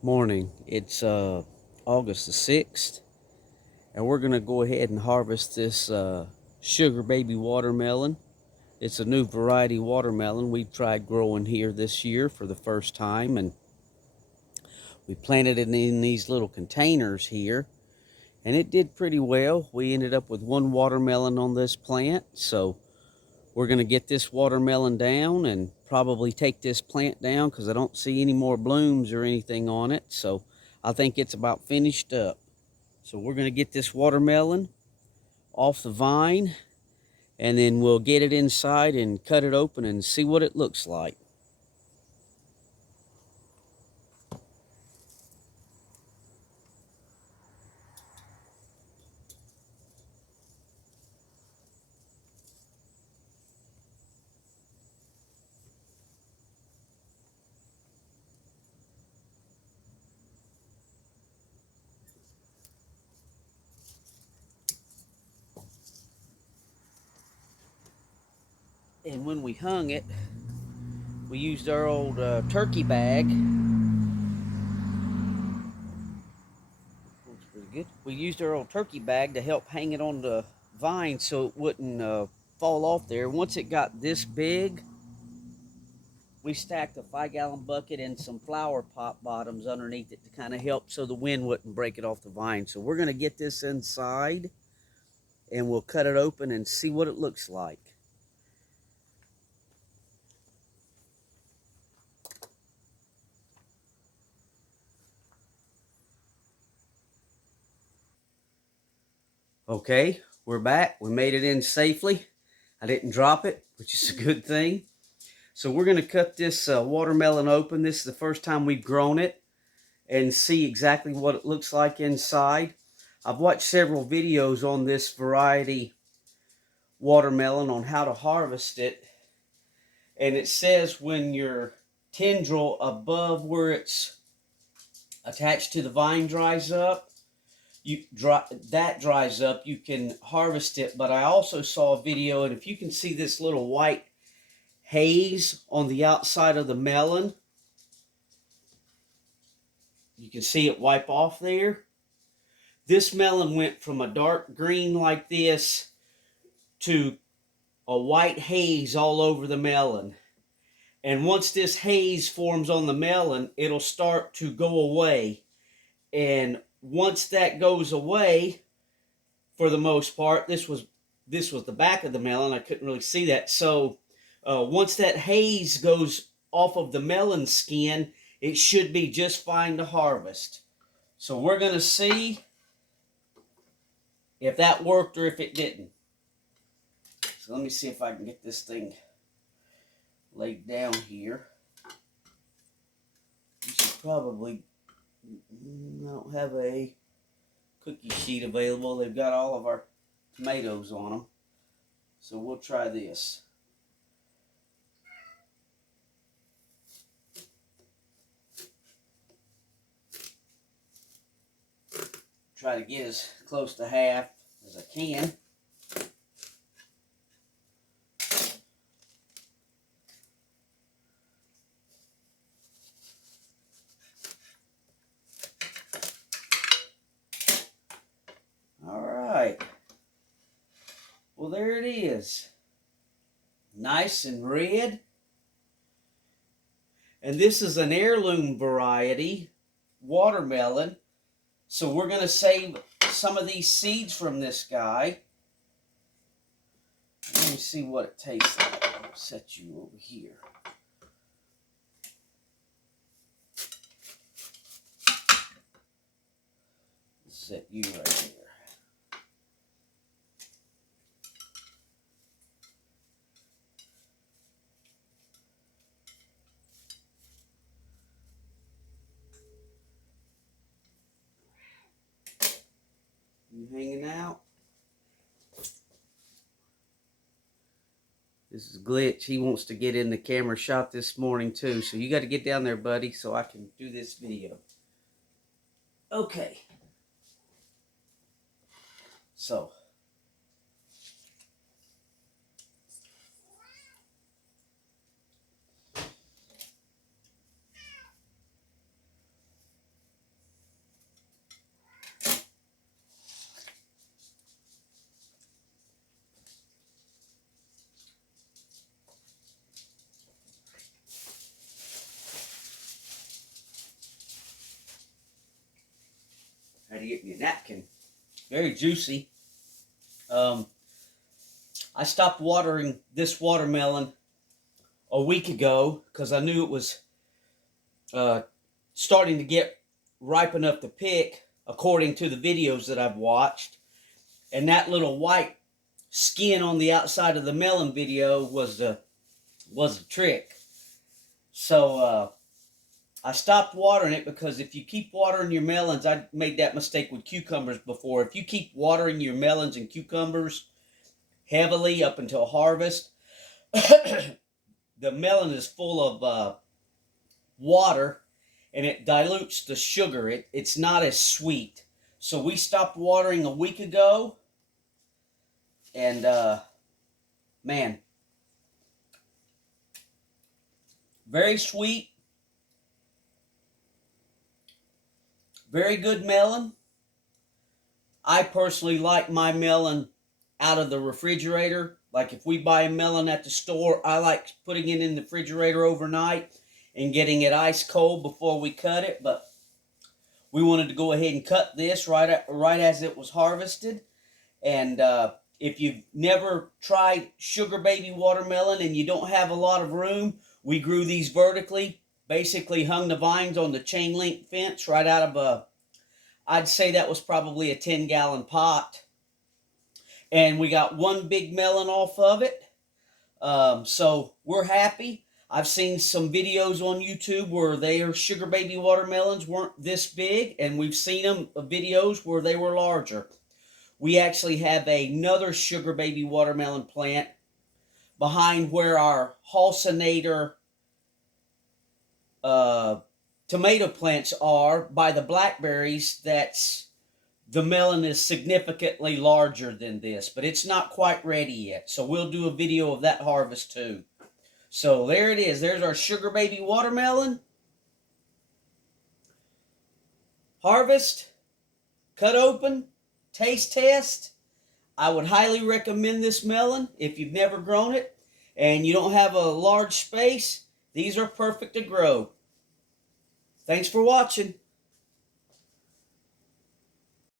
Morning. It's August the 6th, and we're going to go ahead and harvest this sugar baby watermelon. It's a new variety watermelon we've tried growing here this year for the first time, and we planted it in these little containers here, and it did pretty well. We ended up with one watermelon on this plant, so we're going to get this watermelon down and probably take this plant down because I don't see any more blooms or anything on it, so I think it's about finished up. So we're going to get this watermelon off the vine, and then we'll get it inside and cut it open and see what it looks like. And when we hung it, we used our old turkey bag. Looks pretty good. We used our old turkey bag to help hang it on the vine so it wouldn't fall off there. Once it got this big, we stacked a 5-gallon bucket and some flower pot bottoms underneath it to kind of help so the wind wouldn't break it off the vine. So we're going to get this inside and we'll cut it open and see what it looks like. Okay, we're back. We made it in safely. I didn't drop it, which is a good thing. So we're going to cut this watermelon open. This is the first time we've grown it, and see exactly what it looks like inside. I've watched several videos on this variety watermelon on how to harvest it, and it says when your tendril above where it's attached to the vine dries up, that dries up, you can harvest it. But I also saw a video, and if you can see this little white haze on the outside of the melon, you can see it wipe off there. This melon went from a dark green like this to a white haze all over the melon. And once this haze forms on the melon, it'll start to go away. And once that goes away, for the most part, this was the back of the melon. I couldn't really see that. So once that haze goes off of the melon skin, it should be just fine to harvest. So we're going to see if that worked or if it didn't. So let me see if I can get this thing laid down here. You should probably, I don't have a cookie sheet available. They've got all of our tomatoes on them. So we'll try this. Try to get as close to half as I can. All right. Well, there it is. Nice and red. And this is an heirloom variety watermelon. So we're going to save some of these seeds from this guy. Let me see what it tastes like. I'll set you over here. Set you right there. You hanging out? This is Glitch. He wants to get in the camera shot this morning too. So you got to get down there, buddy, so I can do this video. Okay. So. had to get me a napkin. Very juicy. I stopped watering this watermelon a week ago because I knew it was starting to get ripe enough to pick, according to the videos that I've watched. And that little white skin on the outside of the melon video was a trick. So I stopped watering it because if you keep watering your melons, I made that mistake with cucumbers before. If you keep watering your melons and cucumbers heavily up until harvest, the melon is full of water, and it dilutes the sugar. It's not as sweet. So we stopped watering a week ago, and man, very sweet, very good melon. I personally like my melon out of the refrigerator. Like if we buy a melon at the store, I like putting it in the refrigerator overnight and getting it ice cold before we cut it. But we wanted to go ahead and cut this right as it was harvested. And if you've never tried sugar baby watermelon and you don't have a lot of room, we grew these vertically. Basically hung the vines on the chain link fence right out of I'd say that was probably a 10-gallon pot. And we got one big melon off of it. So we're happy. I've seen some videos on YouTube where their sugar baby watermelons weren't this big, and we've seen them videos where they were larger. We actually have another sugar baby watermelon plant behind where our halcinator tomato plants are by the blackberries. The melon is significantly larger than this, but it's not quite ready yet. So we'll do a video of that harvest too. So there it is. There's our sugar baby watermelon. Harvest, cut open, taste test. I would highly recommend this melon if you've never grown it and you don't have a large space. These are perfect to grow. Thanks for watching.